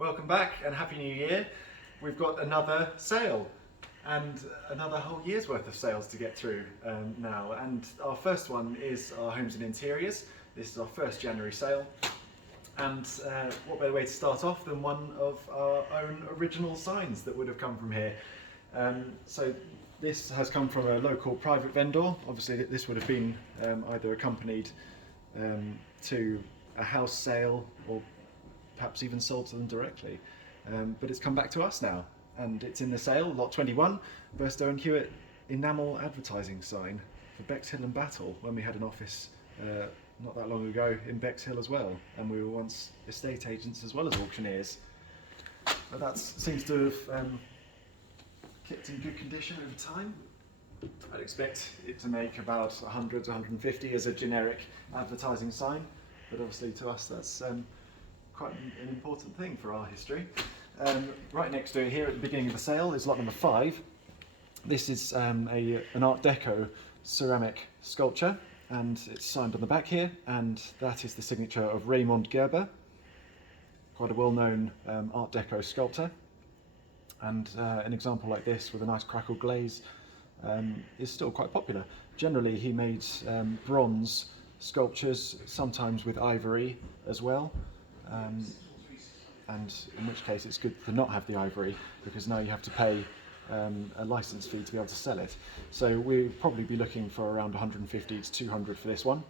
Welcome back and Happy New Year. We've got another sale and another whole year's worth of sales to get through now. And our first one is our homes and interiors. This is our first January sale. And what better way to start off than one of our own original signs that would have come from here. So this has come from a local private vendor. Obviously this would have been either accompanied to a house sale or perhaps even sold to them directly. But it's come back to us now, and it's in the sale, lot 21, Burstow and Hewitt enamel advertising sign for Bexhill and Battle, when we had an office not that long ago in Bexhill as well, and we were once estate agents as well as auctioneers. But that seems to have kept in good condition over time. I'd expect it to make about 100 to 150 as a generic advertising sign, but obviously to us that's quite an important thing for our history. Right next to it here at the beginning of the sale is lot number 5. This is an Art Deco ceramic sculpture, and it's signed on the back here, and that is the signature of Raymond Gerber, quite a well-known Art Deco sculptor. And an example like this with a nice crackle glaze is still quite popular. Generally he made bronze sculptures, sometimes with ivory as well. And in which case it's good to not have the ivory, because now you have to pay a license fee to be able to sell it. So we'll probably be looking for around 150 to 200 for this one.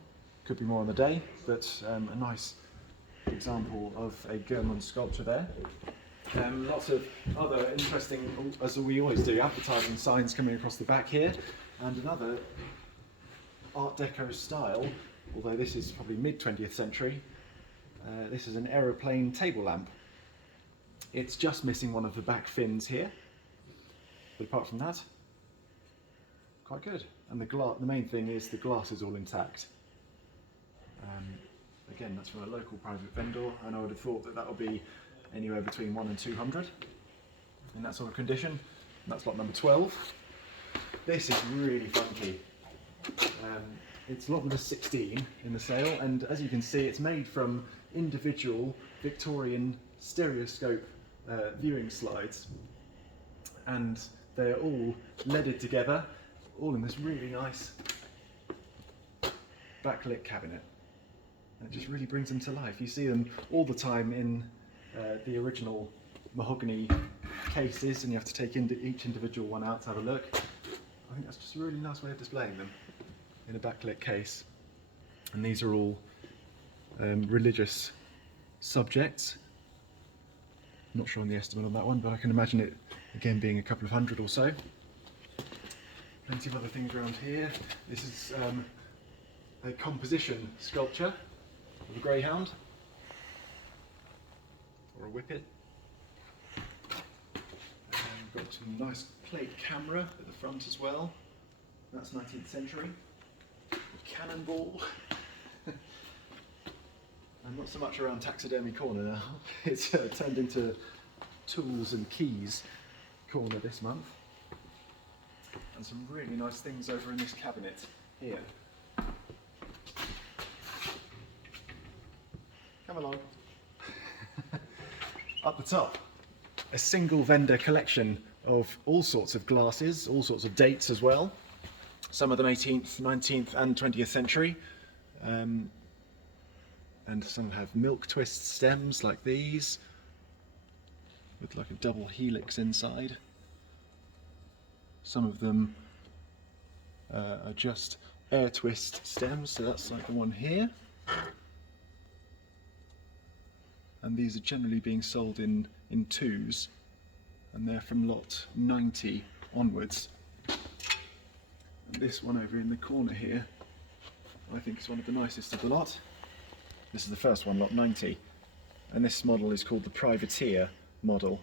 Could be more on the day, but a nice example of a German sculpture there. Lots of other interesting, as we always do, advertising signs coming across the back here, and another Art Deco style, although this is probably mid-20th century. This is an aeroplane table lamp. It's just missing one of the back fins here, but apart from that, quite good. And the main thing is the glass is all intact. Again, that's from a local private vendor, and I would have thought that would be anywhere between 100 and 200 in that sort of condition. And that's lot number 12. This is really funky. It's lot number 16 in the sale, and as you can see, it's made from individual Victorian stereoscope viewing slides, and they're all leaded together, all in this really nice backlit cabinet. And it just really brings them to life. You see them all the time in the original mahogany cases, and you have to take each individual one out to have a look. I think that's just a really nice way of displaying them in a backlit case. And these are all religious subjects. Not sure on the estimate on that one, but I can imagine it again being a couple of hundred or so. Plenty of other things around here. This is a composition sculpture of a greyhound or a whippet. And we've got some nice plate camera at the front as well. That's 19th century. A cannonball. And not so much around taxidermy corner now. It's turned into tools and keys corner this month. And some really nice things over in this cabinet here. Come along. Up the top, a single vendor collection of all sorts of glasses, all sorts of dates as well. Some of them 18th, 19th and 20th century. And some have milk twist stems like these, with like a double helix inside. Some of them are just air twist stems, so that's like the one here. And these are generally being sold in twos, and they're from lot 90 onwards. And this one over in the corner here, I think is one of the nicest of the lot. This is the first one, lot 90, and this model is called the Privateer model.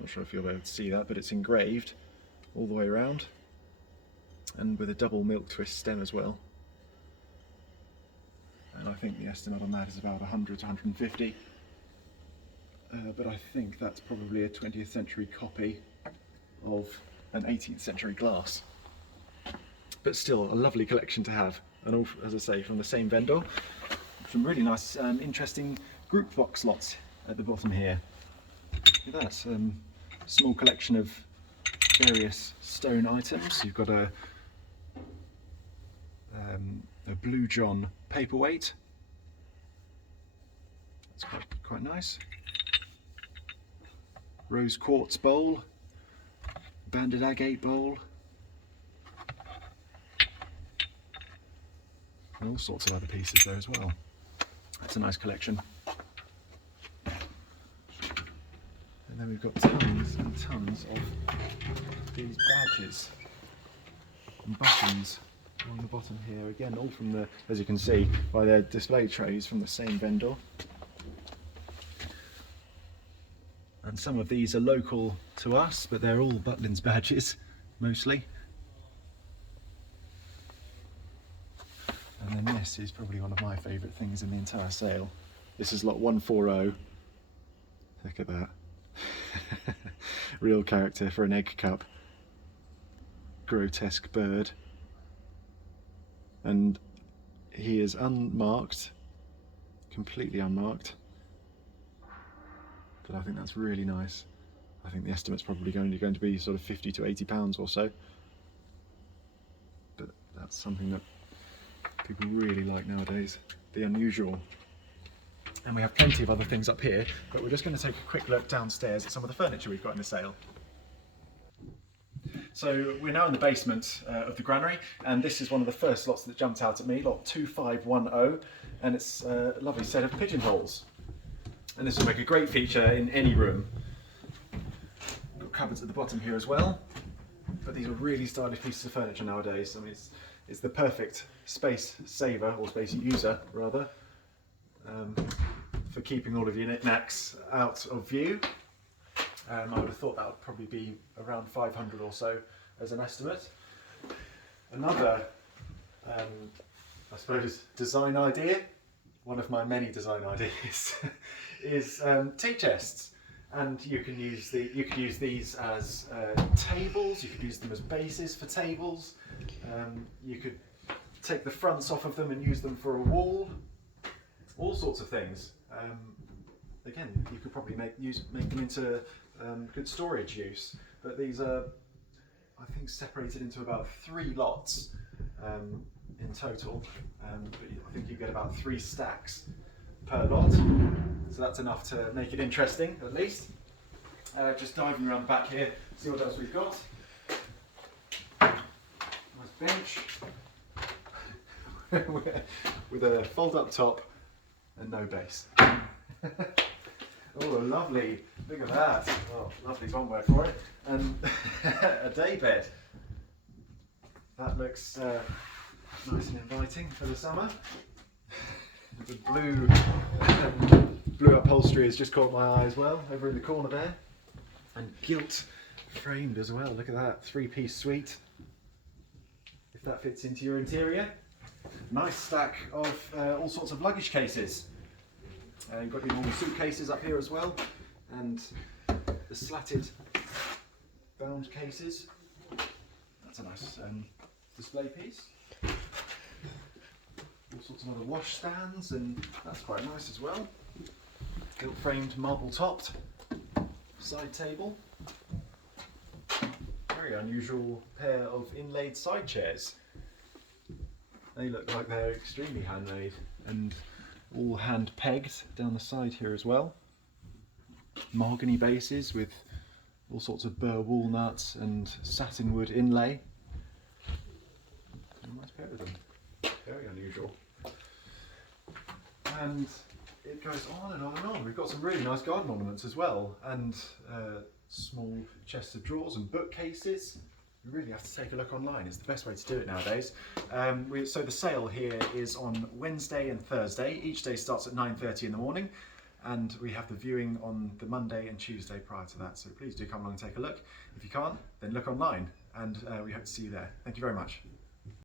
Not sure if you'll be able to see that, but it's engraved all the way around, and with a double milk twist stem as well. And I think the estimate on that is about 100 to 150. But I think that's probably a 20th century copy of an 18th century glass. But still, a lovely collection to have, and all, as I say, from the same vendor. Some really nice, interesting group box lots at the bottom here. Look at that, small collection of various stone items. You've got a Blue John paperweight. That's quite nice. Rose quartz bowl, banded agate bowl, and all sorts of other pieces there as well. That's a nice collection. And then we've got tons and tons of these badges and buttons on the bottom here. Again, all from the, as you can see, by their display trays from the same vendor. And some of these are local to us, but they're all Butlins badges, mostly. And then this is probably one of my favourite things in the entire sale. This is lot 140. Look at that. Real character for an egg cup. Grotesque bird. And he is unmarked, completely unmarked. But I think that's really nice. I think the estimate's probably going to be sort of £50 to £80 or so. But that's something that people really like nowadays, the unusual. And we have plenty of other things up here, but we're just going to take a quick look downstairs at some of the furniture we've got in the sale. So we're now in the basement of the granary, and this is one of the first lots that jumped out at me, lot 2510, and it's a lovely set of pigeonholes. And this will make a great feature in any room. Got cupboards at the bottom here as well, but these are really stylish pieces of furniture nowadays. I mean, it's the perfect space saver, or space user rather, for keeping all of your knickknacks out of view. I would have thought that would probably be around 500 or so as an estimate. Another, I suppose, design idea, one of my many design ideas, is tea chests. And you could use these as tables. You could use them as bases for tables. You could take the fronts off of them and use them for a wall. All sorts of things. Again, you could probably make them into good storage use. But these are, I think, separated into about 3 lots in total. But I think you get about 3 stacks per lot. So that's enough to make it interesting, at least. Just diving around the back here, see what else we've got. Nice bench with a fold-up top and no base. Oh, lovely! Look at that. Oh, lovely's one word for it. And a day bed. That looks nice and inviting for the summer. The blue upholstery has just caught my eye as well, over in the corner there. And gilt framed as well. Look at that, 3-piece suite. If that fits into your interior. Nice stack of all sorts of luggage cases. You've got your normal suitcases up here as well, and the slatted bound cases. That's a nice display piece. All sorts of other wash stands, and that's quite nice as well. Gilt framed, marble topped side table. Very unusual pair of inlaid side chairs. They look like they're extremely handmade and all hand pegged down the side here as well. Mahogany bases with all sorts of burr walnuts and satinwood inlay. A nice pair of them. Very unusual. And it goes on and on and on. We've got some really nice garden ornaments as well, and small chests of drawers and bookcases. You really have to take a look online. It's the best way to do it nowadays. So the sale here is on Wednesday and Thursday. Each day starts at 9:30 in the morning, and we have the viewing on the Monday and Tuesday prior to that. So please do come along and take a look. If you can't, then look online, and we hope to see you there. Thank you very much.